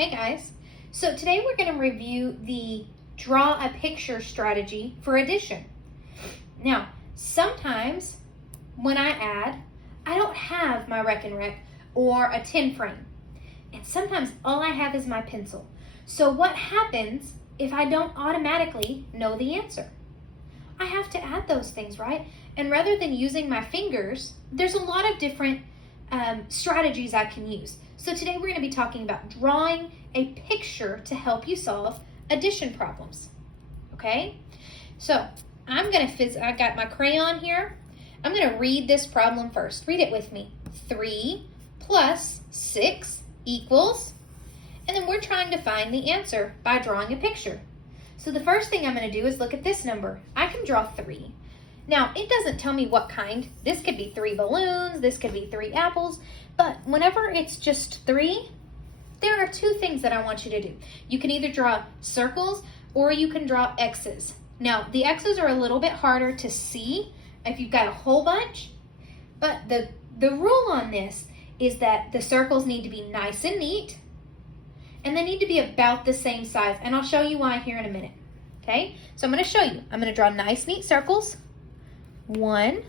Hey guys, so today we're going to review the draw a picture strategy for addition. Now, sometimes when I add, I don't have my Rec and Rec or a 10 frame. And sometimes all I have is my pencil. So what happens if I don't automatically know the answer? I have to add those things, right? And rather than using my fingers, there's a lot of different strategies I can use. So today we're going to be talking about drawing a picture to help you solve addition problems. Okay? So I got my crayon here. I'm going to read this problem first. Read it with me. 3 plus 6 equals, and then we're trying to find the answer by drawing a picture. So the first thing I'm going to do is look at this number. I can draw 3. Now, it doesn't tell me what kind. This could be 3 balloons, this could be 3 apples, but whenever it's just 3, there are 2 things that I want you to do. You can either draw circles or you can draw X's. Now, the X's are a little bit harder to see if you've got a whole bunch, but the rule on this is that the circles need to be nice and neat, and they need to be about the same size, and I'll show you why here in a minute. Okay, so I'm going to show you. I'm going to draw nice, neat circles. 1,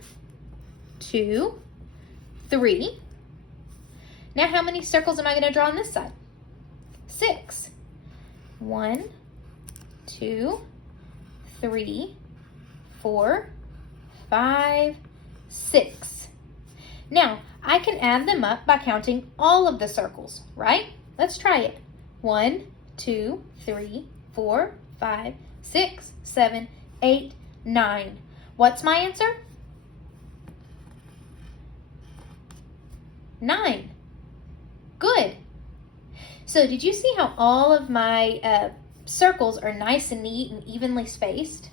2, 3. Now, how many circles am I going to draw on this side? 6. 1, 2, 3, 4, 5, 6. Now, I can add them up by counting all of the circles, right? Let's try it. 1, 2, 3, 4, 5, 6, 7, 8, 9. What's my answer? 9. Good. So did you see how all of my circles are nice and neat and evenly spaced?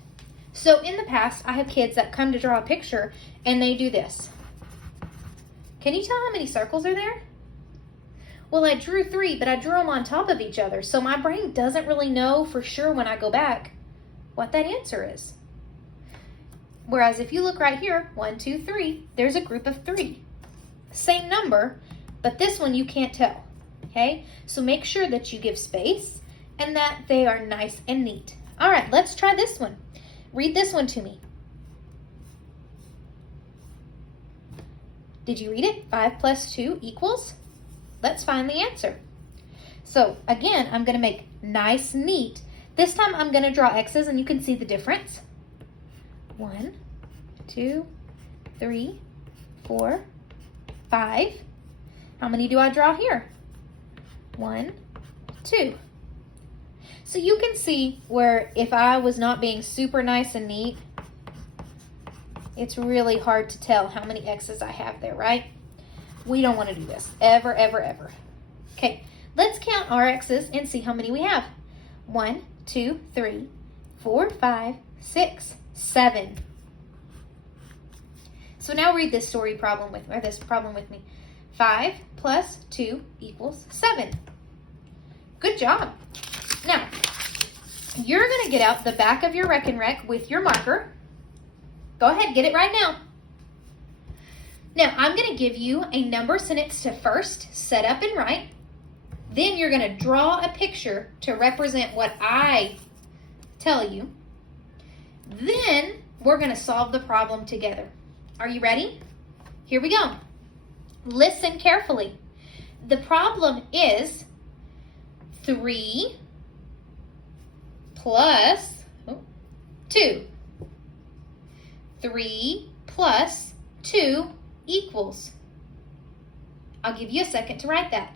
So in the past, I have kids that come to draw a picture and they do this. Can you tell how many circles are there? Well, I drew 3, but I drew them on top of each other, so my brain doesn't really know for sure when I go back what that answer is. Whereas if you look right here, 1, 2, 3, there's a group of 3. Same number, but this one you can't tell, okay? So make sure that you give space and that they are nice and neat. All right, let's try this one. Read this one to me. Did you read it? 5 plus 2 equals? Let's find the answer. So again, I'm going to make nice, neat. This time I'm going to draw X's and you can see the difference. 1, 2, 3, 4, 5. How many do I draw here? 1, 2. So you can see where if I was not being super nice and neat, it's really hard to tell how many X's I have there, right? We don't want to do this, ever, ever, ever. Okay, let's count our X's and see how many we have. 1, 2, 3, 4, 5, 6, 7. So now read this problem with me. 5 plus 2 equals 7. Good job. Now, you're going to get out the back of your Rec and Rec with your marker. Go ahead, get it right now. Now, I'm going to give you a number sentence to first set up and write. Then you're going to draw a picture to represent what I tell you. Then we're going to solve the problem together. Are you ready? Here we go. Listen carefully. The problem is 3 plus 2. 3 plus 2 equals. I'll give you a second to write that.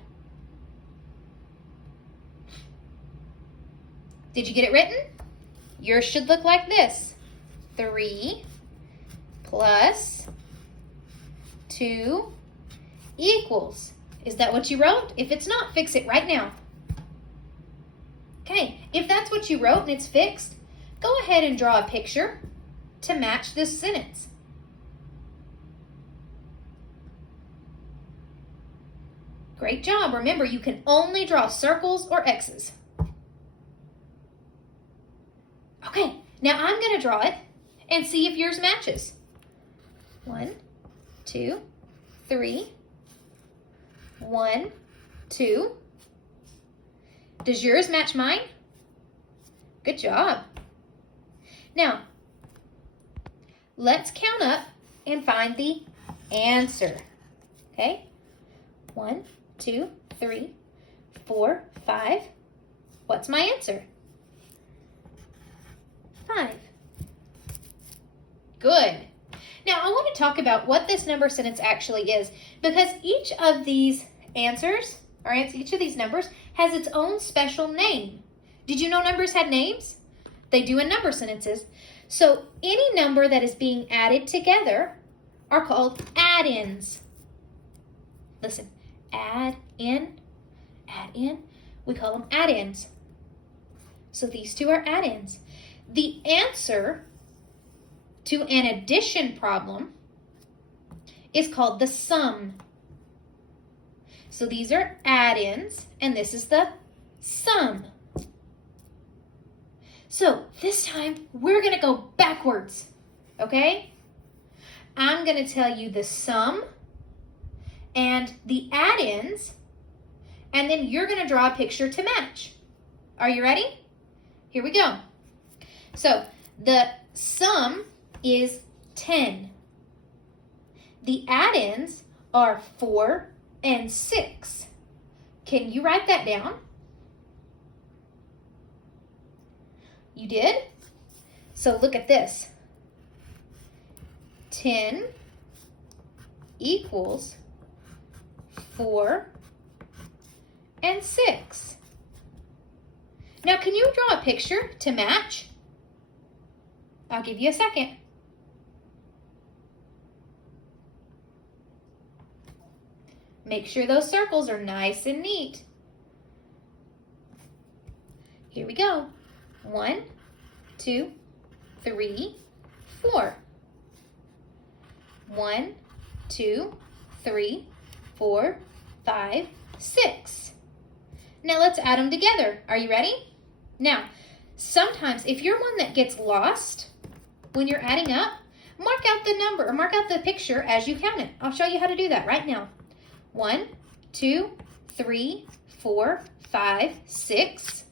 Did you get it written? Yours should look like this. 3 plus 2 equals. Is that what you wrote? If it's not, fix it right now. Okay, if that's what you wrote and it's fixed, go ahead and draw a picture to match this sentence. Great job. Remember, you can only draw circles or X's. Okay, now I'm going to draw it and see if yours matches. 1, 2, 3. 1, 2. Does yours match mine? Good job. Now, let's count up and find the answer. Okay? 1, 2, 3, 4, 5. What's my answer? 5. Good. Now, I want to talk about what this number sentence actually is, because each of these answers, or each of these numbers, has its own special name. Did you know numbers had names? They do in number sentences. So any number that is being added together are called add-ins. Listen, add in, we call them add-ins. So these two are add-ins. The answer to an addition problem is called the sum. So these are add-ins, and this is the sum. So this time, we're going to go backwards, okay? I'm going to tell you the sum and the add-ins, and then you're going to draw a picture to match. Are you ready? Here we go. So the sum is 10. The add-ins are 4 and 6. Can you write that down? You did? So look at this. 10 equals 4 and 6. Now, can you draw a picture to match? I'll give you a second. Make sure those circles are nice and neat. Here we go. 1, 2, 3, 4. 1, 2, 3, 4, 5, 6. Now let's add them together. Are you ready? Now, sometimes if you're one that gets lost when you're adding up, mark out the number or mark out the picture as you count it. I'll show you how to do that right now. 1, 2, 3, 4, 5, 6,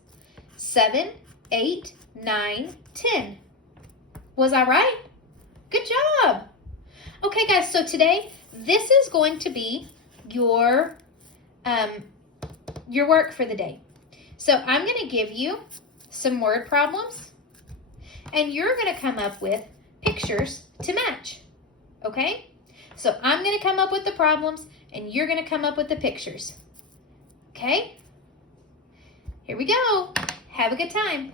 7, 8, 9, 10. Was I right? Good job. Okay, guys, so today, this is going to be your work for the day. So I'm going to give you some word problems, and you're going to come up with pictures to match, okay? So I'm going to come up with the problems, and you're going to come up with the pictures, okay? Here we go. Have a good time.